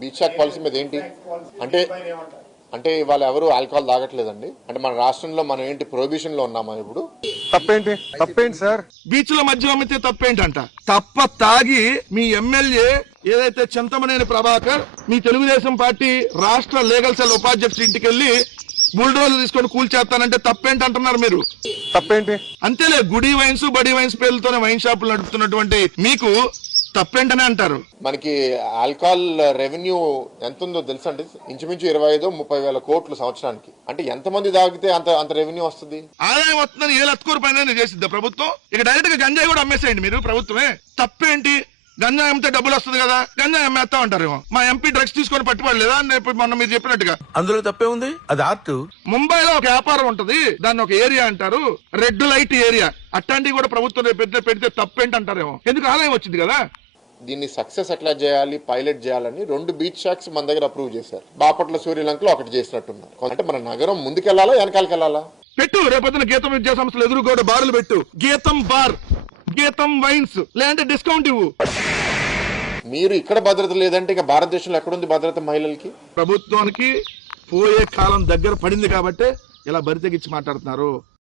Beach శాఖ policy మీద ఏంటి అంటే అంటే ఇవాళ ఎవరు ఆల్కహాల్ తాగట్లేదండి. అంటే మన రాష్ట్రంలో మనం ఏంటి ప్రొహిబిషన్ లో ఉన్నామా? ఇప్పుడు తప్పేంటి సార్? బీచ్ లో మధ్య అమ్మితే తప్పేంటంట? తప్ప తాగి మీ ఎమ్మెల్యే ఏదైతే చింతమనేని ప్రభాకర్ మీ తెలుగుదేశం పార్టీ రాష్ట్ర లీగల్ సెల్ ఉపాధ్యక్షుడి ఇంటికి వెళ్లి బుల్డోజర్ తీసుకొని కూల్చేస్తానంటే తప్పేంటి అంటున్నారు మీరు? తప్పేంటి? అంతేలే, గుడి వైన్స్ బడి వైన్స్ పేర్లతోనే వైన్ షాపులు నడుపుతున్నటువంటి మీకు తప్పేంటనే అంటారు. మనకి ఆల్కహాల్ రెవెన్యూ ఎంత ఉందో తెలుసా అండి? ఇంచుమించు 25-30 వేల కోట్లు సంవత్సరానికి. అంటే ఎంతమంది తాగితే అంత రెవెన్యూ వస్తుంది? ఆదాయం వస్తుందని ఏ లత్కూరు పైన చేసిద్దా ప్రభుత్వం? ఇక డైరెక్ట్ గా గంజాయి కూడా అమ్మేసేయండి మీరు ప్రభుత్వమే. తప్పేంటి? గంజాయి అమ్మితే డబ్బులు వస్తుంది కదా, గంజాయి అమ్మేస్తా ఉంటారేమో. మా ఎంపీ డ్రగ్స్ తీసుకొని పట్టుబడలేదా మొన్న మీరు చెప్పినట్టుగా? అందులో తప్పే ఉంది, అది ఆర్ట్. ముంబైలో ఒక వ్యాపారం ఉంటది, దాన్ని ఒక ఏరియా అంటారు, రెడ్ లైట్ ఏరియా. అట్లాంటివి కూడా ప్రభుత్వం పెడితే తప్పేంటి అంటారేమో. ఎందుకు ఆదాయం వచ్చింది కదా. దీన్ని సక్సెస్ ఎట్లా చేయాలి, పైలట్ చేయాలని 2 బీచ్ షాక్స్ మన దగ్గర అప్రూవ్ చేశారు. బాపట్ల, సూర్యలంకలో ఒకటి చేసినట్టున్నారు. అంటే మన నగరం ముందుకెళ్లాలా వెనకాలకి వెళ్ళాలా? పెట్టు, రేపొద్దున గీతం విద్యా సంస్థలు ఎదురుగోడ బార్లు పెట్టు, గీతం బార్, గీతం వైన్స్, లేదంటే డిస్కౌంట్ ఇవ్వు. మీరు ఇక్కడ భద్రత లేదంటే ఇక భారతదేశంలో ఎక్కడుంది భద్రత మహిళలకి? ప్రభుత్వానికి పోయే కాలం దగ్గర పడింది కాబట్టి ఇలా బరి తెగించి మాట్లాడుతున్నారు.